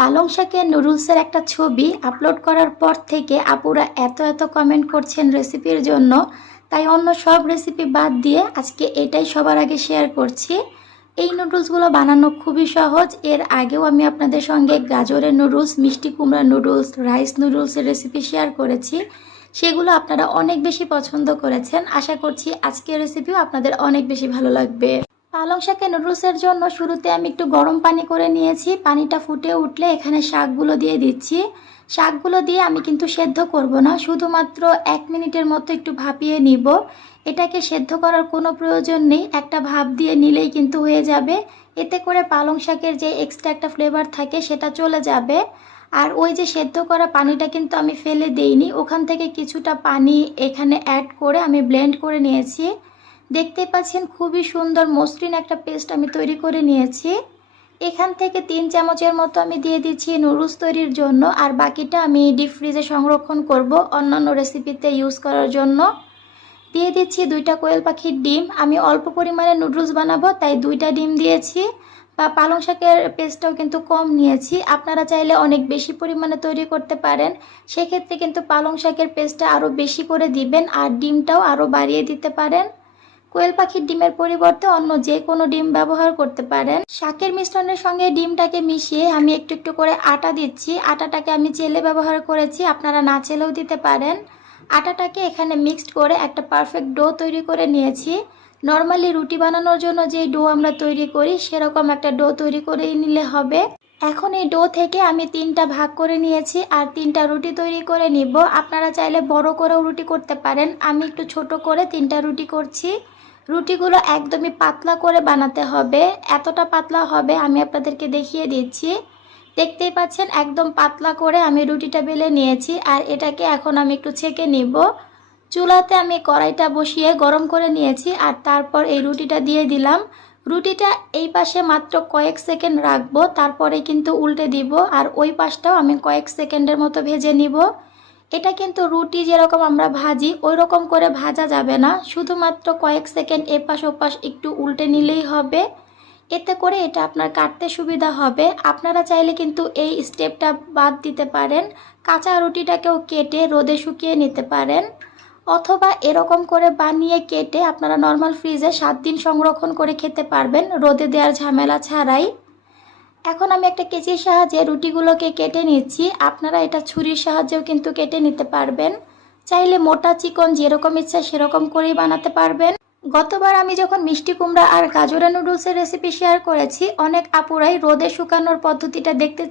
পালং শাকের নুডলসের একটা ছবি আপলোড করার পর থেকে আপুরা এত এত কমেন্ট করছেন রেসিপির জন্য, তাই অন্য সব রেসিপি বাদ দিয়ে আজকে এটাই সবার আগে শেয়ার করছি। এই নুডলসগুলো বানানো খুবই সহজ, এর আগেও আমি আপনাদের সঙ্গে গাজরের নুডলস, মিষ্টি কুমড়া নুডলস রাইস নুডলসের রেসিপি শেয়ার করেছি। সেগুলো আপনারা অনেক বেশি পছন্দ করেছেন। আশা করছি আজকের রেসিপিও আপনাদের অনেক বেশি ভালো লাগবে। পালং শাকে নুডলসের জন্য শুরুতে আমি একটু গরম পানি করে নিয়েছি। পানিটা ফুটে উঠলে এখানে শাকগুলো দিয়ে দিচ্ছি। শাকগুলো দিয়ে আমি কিন্তু সেদ্ধ করব না, শুধুমাত্র এক মিনিটের মতো একটু ভাপিয়ে নিব। এটাকে সেদ্ধ করার কোনো প্রয়োজন নেই, একটা ভাপ দিয়ে নিলেই কিন্তু হয়ে যাবে। এতে করে পালং শাকের যে এক্সট্রা একটা ফ্লেভার থাকে সেটা চলে যাবে। আর ওই যে সেদ্ধ করা পানিটা কিন্তু আমি ফেলে দেইনি, ওখান থেকে কিছুটা পানি এখানে অ্যাড করে আমি ব্লেন্ড করে নিয়েছি। দেখতে পাচ্ছেন খুবই সুন্দর মসৃণ একটা পেস্ট আমি তৈরি করে নিয়েছি। এখান থেকে তিন চামচের মতো আমি দিয়ে দিচ্ছি নুডলস তৈরির জন্য আর বাকিটা আমি ডিপ ফ্রিজে সংরক্ষণ করব অন্যান্য রেসিপিতে ইউজ করার জন্য। দিয়ে দিচ্ছি দুইটা কোয়েল পাখির ডিম। আমি অল্প পরিমাণে নুডলস বানাবো, তাই দুইটা ডিম দিয়েছি বা পালং শাকের পেস্টটাও কিন্তু কম নিয়েছি। আপনারা চাইলে অনেক বেশি পরিমাণে তৈরি করতে পারেন। সেক্ষেত্রে কিন্তু পালং শাকের পেস্টটা আরও বেশি করে দিবেন আর ডিমটাও আরও বাড়িয়ে দিতে পারেন। কোয়েল পাখির ডিমের পরিবর্তে অন্য যে কোনো ডিম ব্যবহার করতে পারেন। শাকের মিশ্রণের সঙ্গে ডিমটাকে মিশিয়ে আমি একটু একটু করে আটা দিচ্ছি। আটাটাকে আমি চেলে ব্যবহার করেছি, আপনারা না চেলেও দিতে পারেন। আটাটাকে এখানে মিক্সড করে একটা পারফেক্ট ডো তৈরি করে নিয়েছি। নর্মালি রুটি বানানোর জন্য যেই ডো আমরা তৈরি করি, সেরকম একটা ডো তৈরি করে নিলে হবে। এখন এই ডো থেকে আমি তিনটা ভাগ করে নিয়েছি আর তিনটা রুটি তৈরি করে নিব। আপনারা চাইলে বড় করেও রুটি করতে পারেন। আমি একটু ছোট করে তিনটা রুটি করছি। রুটিগুলো একদমই পাতলা করে বানাতে হবে। এতটা পাতলা হবে আমি আপনাদেরকে দেখিয়ে দিচ্ছি। দেখতেই পাচ্ছেন একদম পাতলা করে আমি রুটিটা বেলে নিয়েছি আর এটাকে এখন আমি একটু ছেঁকে নিব। চুলাতে আমি কড়াইটা বসিয়ে গরম করে নিয়েছি আর তারপর এই রুটিটা দিয়ে দিলাম। রুটিটা এই পাশে মাত্র কয়েক সেকেন্ড রাখব, তারপরে কিন্তু উল্টে দিব আর ওই পাশটাও আমি কয়েক সেকেন্ডের মতো ভেজে নিব। এটা কিন্তু রুটি যেরকম আমরা ভাজি ওই রকম করে ভাজা যাবে না। শুধুমাত্র কয়েক সেকেন্ড এপাশ ওপাশ একটু উল্টে নিলেই হবে। এতে করে এটা আপনার কাটতে সুবিধা হবে। আপনারা চাইলে কিন্তু এই স্টেপটা বাদ দিতে পারেন। কাঁচা রুটিটাকেও কেটে রোদে শুকিয়ে নিতে পারেন। অথবা এরকম করে বানিয়ে কেটে আপনারা নর্মাল ফ্রিজে সাত দিন সংরক্ষণ করে খেতে পারবেন, রোদে দেওয়ার ঝামেলা ছাড়াই। এখন আমি একটা কেচির সাহায্যে রুটিগুলোকে কেটে নিচ্ছি। আপনারা এটা ছুরির সাহায্যেও কিন্তু কেটে নিতে পারবেন। চাইলে মোটা চিকন যেরকম ইচ্ছা সেরকম করেই বানাতে পারবেন। গতবার আমি যখন মিষ্টি কুমড়া আর গাজরা নুডলসের রেসিপি শেয়ার করেছি, অনেক আপুরাই রোদে শুকানোর পদ্ধতিটা দেখতে